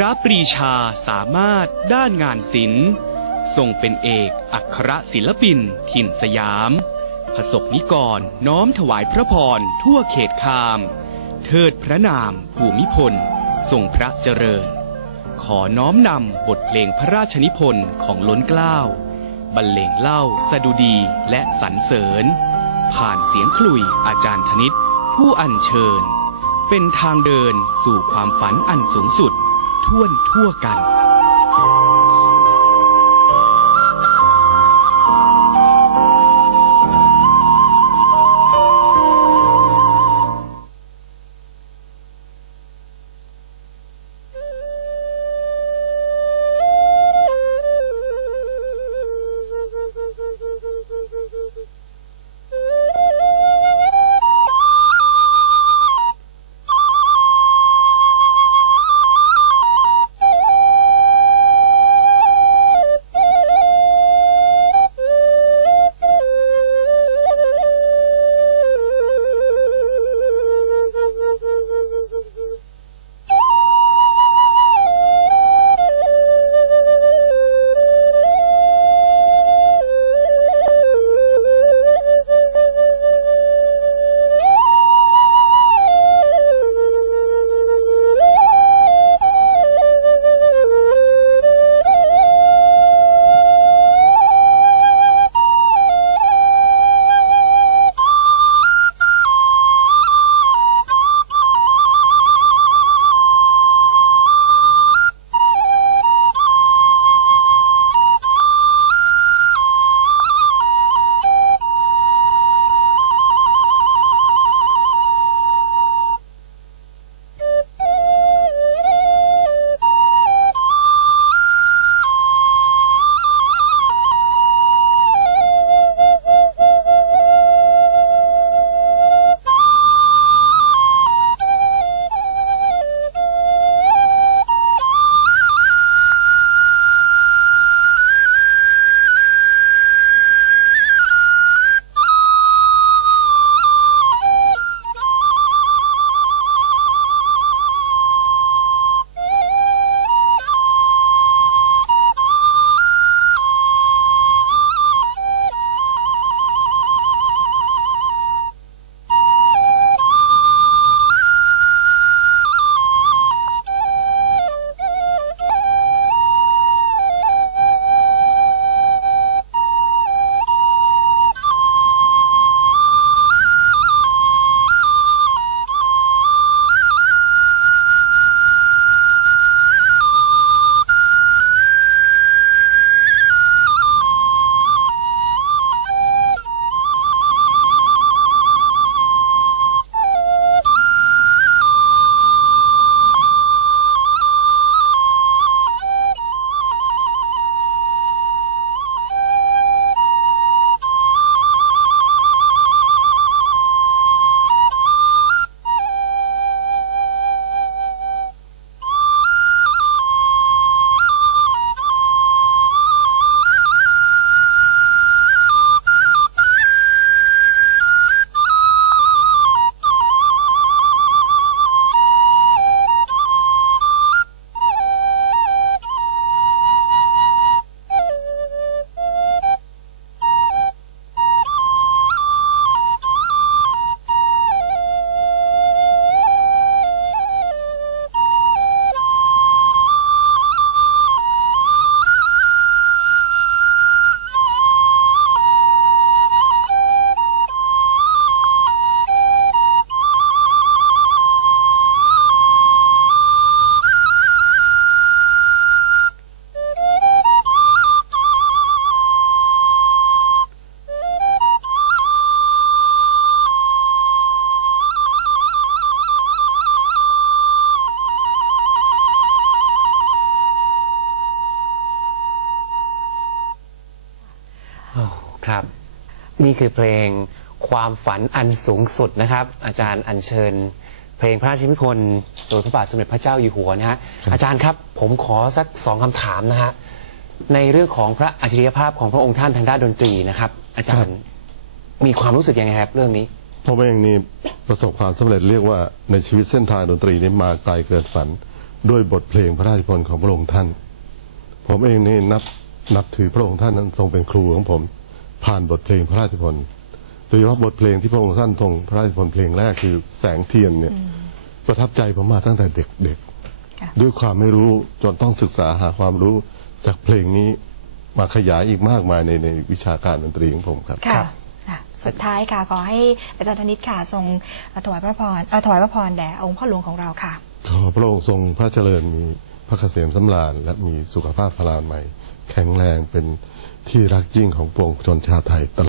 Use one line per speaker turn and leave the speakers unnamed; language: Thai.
ระปรีชาสามารถด้านงานศิลป์ทรงเป็นเอกอัครศิลปิน ถิ่นสยาม ประสบนิกรน้อมถวายพระพรทั่วเขตคาม เทิดพระนามภูมิพลทรงพระเจริญ ขอน้อมนำบทเพลงพระราชนิพนธ์ของล้นเกล้า บรรเลงเล่าสดุดีและสรรเสริญ ผ่านเสียงขลุ่ยอาจารย์ธนิตผู้อัญเชิญ เป็นทางเดินสู่ความฝันอันสูงสุด ท่วนทั่วกัน
โอ้ครับ นี่คือเพลงความฝันอันสูงสุดนะครับ อาจารย์อัญเชิญ เพลงพระราชนิพนธ์โดยพระบาทสมเด็จพระเจ้าอยู่หัวนะฮะอาจารย์ครับ ผมขอสักสองคำถามนะฮะในเรื่องของพระอัจฉริยภาพของพระองค์ท่านทางด้านดนตรีนะครับ อาจารย์มีความรู้สึกยังไงครับ เรื่องนี้
ผมเองนี่ประสบความสำเร็จเรียกว่าในชีวิตเส้นทางดนตรีนี่มาไกลเกินฝัน ด้วยบทเพลงพระราชนิพนธ์ของพระองค์ท่าน ผมเองนี่นับ นับถือพระองค์ท่านนั้นทรงเป็นครูของผม ผ่านบทเพลงพระราชนิพนธ์โดยเฉพาะบทเพลงที่พระองค์ท่านทรงพระราชนิพนธ์เพลงแรกคือแสงเทียนเนี่ย ประทับใจผมมาตั้งแต่เด็ก
ค่ะ
ๆด้วยความไม่รู้จนต้องศึกษาหาความรู้จากเพลงนี้มาขยายอีกมากมายในในวิชาการดนตรีของผมครับ
ค่ะ
ครับ
อะสุดท้ายค่ะขอให้อาจารย์ธนิตค่ะทรงถวายพระพรเอ่อถวายพระพรแด่องค์พ่อหลวงของเราค่ะ
ขอพระองค์ทรงพระเจริญมี พระเกษมสำราญและมีสุขภาพพลานใหม่ แข็งแรงเป็นที่รักยิ่งของปวงชนชาวไทยตลอด